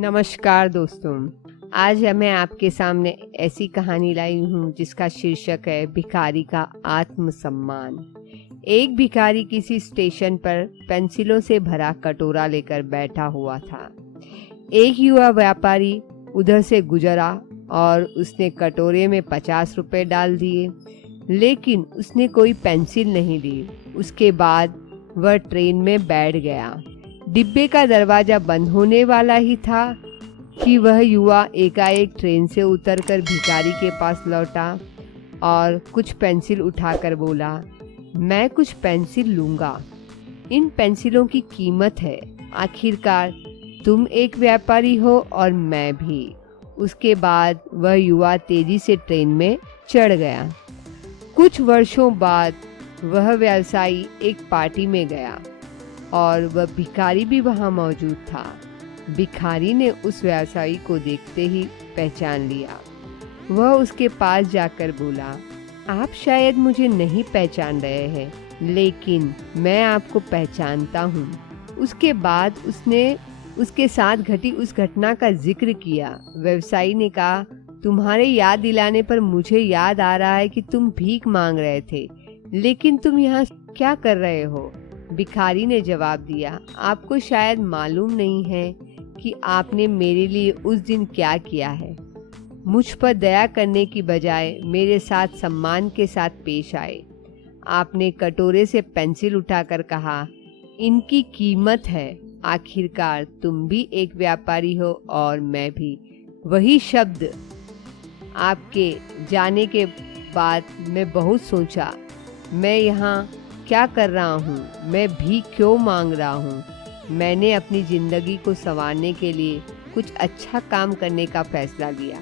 नमस्कार दोस्तों, आज मैं आपके सामने ऐसी कहानी लाई हूँ जिसका शीर्षक है भिखारी का आत्मसम्मान। एक भिखारी किसी स्टेशन पर पेंसिलों से भरा कटोरा लेकर बैठा हुआ था। एक युवा व्यापारी उधर से गुजरा और उसने कटोरे में 50 रुपए डाल दिए, लेकिन उसने कोई पेंसिल नहीं ली। उसके बाद वह ट्रेन में बैठ गया। डिब्बे का दरवाजा बंद होने वाला ही था कि वह युवा एकाएक ट्रेन से उतरकर भिखारी के पास लौटा और कुछ पेंसिल उठाकर बोला, मैं कुछ पेंसिल लूँगा। इन पेंसिलों की कीमत है। आखिरकार तुम एक व्यापारी हो और मैं भी। उसके बाद वह युवा तेजी से ट्रेन में चढ़ गया। कुछ वर्षों बाद वह व्यवसायी एक पार्टी में गया और वह भिखारी भी वहां मौजूद था। भिखारी ने उस व्यवसायी को देखते ही पहचान लिया। वह उसके पास जाकर बोला, आप शायद मुझे नहीं पहचान रहे हैं, लेकिन मैं आपको पहचानता हूँ। उसके बाद उसने उसके साथ घटी उस घटना का जिक्र किया। व्यवसायी ने कहा, तुम्हारे याद दिलाने पर मुझे याद आ रहा है कि तुम भीख मांग रहे थे, लेकिन तुम यहाँ क्या कर रहे हो? भिखारी ने जवाब दिया, आपको शायद मालूम नहीं है कि आपने मेरे लिए उस दिन क्या किया है। मुझ पर दया करने की बजाय मेरे साथ सम्मान के साथ पेश आए। आपने कटोरे से पेंसिल उठाकर कहा, इनकी कीमत है। आखिरकार तुम भी एक व्यापारी हो और मैं भी। वही शब्द आपके जाने के बाद मैं बहुत सोचा, मैं यहाँ क्या कर रहा हूँ, मैं भीख क्यों मांग रहा हूँ। मैंने अपनी जिंदगी को संवारने के लिए कुछ अच्छा काम करने का फैसला लिया।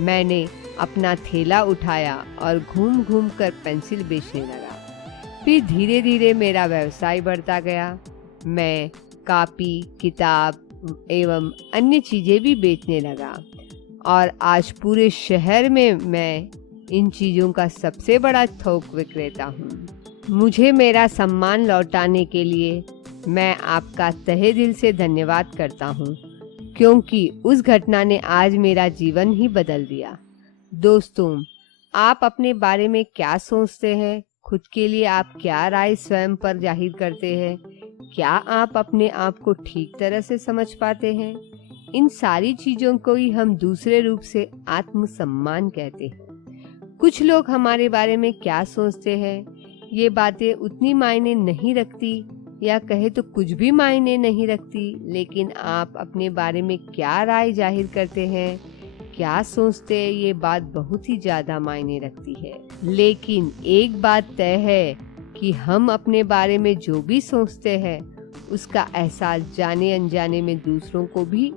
मैंने अपना थैला उठाया और घूम घूम कर पेंसिल बेचने लगा। फिर धीरे धीरे मेरा व्यवसाय बढ़ता गया। मैं कॉपी, किताब एवं अन्य चीजें भी बेचने लगा और आज पूरे शहर में मैं इन चीजों का सबसे बड़ा थोक विक्रेता हूँ। मुझे मेरा सम्मान लौटाने के लिए मैं आपका तहे दिल से धन्यवाद करता हूँ, क्योंकि उस घटना ने आज मेरा जीवन ही बदल दिया। दोस्तों, आप अपने बारे में क्या सोचते हैं? खुद के लिए आप क्या राय स्वयं पर जाहिर करते हैं? क्या आप अपने आप को ठीक तरह से समझ पाते हैं? इन सारी चीजों को ही हम दूसरे रूप से आत्मसम्मान कहते हैं। कुछ लोग हमारे बारे में क्या सोचते हैं, ये बातें उतनी मायने नहीं रखती, या कहे तो कुछ भी मायने नहीं रखती, लेकिन आप अपने बारे में क्या राय जाहिर करते हैं, क्या सोचते हैं, ये बात बहुत ही ज्यादा मायने रखती है। लेकिन एक बात तय है कि हम अपने बारे में जो भी सोचते हैं उसका एहसास जाने अनजाने में दूसरों को भी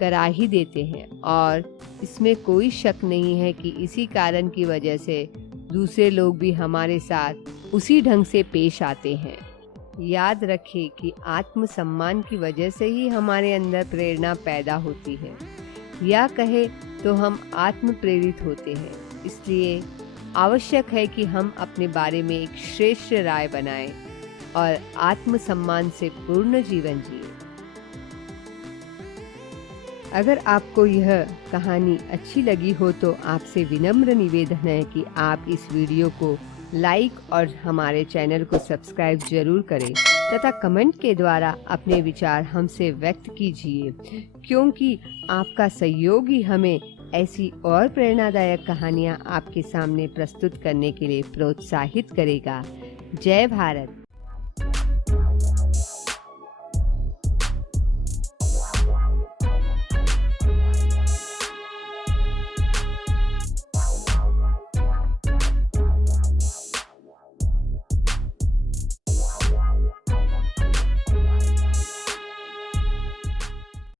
करा ही देते हैं, और इसमें कोई शक नहीं है कि इसी कारण की वजह से दूसरे लोग भी हमारे साथ उसी ढंग से पेश आते हैं। याद रखें कि आत्मसम्मान की वजह से ही हमारे अंदर प्रेरणा पैदा होती है, या कहे तो हम आत्म प्रेरित होते हैं। इसलिए आवश्यक है कि हम अपने बारे में एक श्रेष्ठ राय बनाएं और आत्मसम्मान से पूर्ण जीवन जिए। अगर आपको यह कहानी अच्छी लगी हो तो आपसे विनम्र निवेदन है कि आप इस वीडियो को लाइक और हमारे चैनल को सब्सक्राइब जरूर करें तथा कमेंट के द्वारा अपने विचार हमसे व्यक्त कीजिए, क्योंकि आपका सहयोग ही हमें ऐसी और प्रेरणादायक कहानियाँ आपके सामने प्रस्तुत करने के लिए प्रोत्साहित करेगा। जय भारत।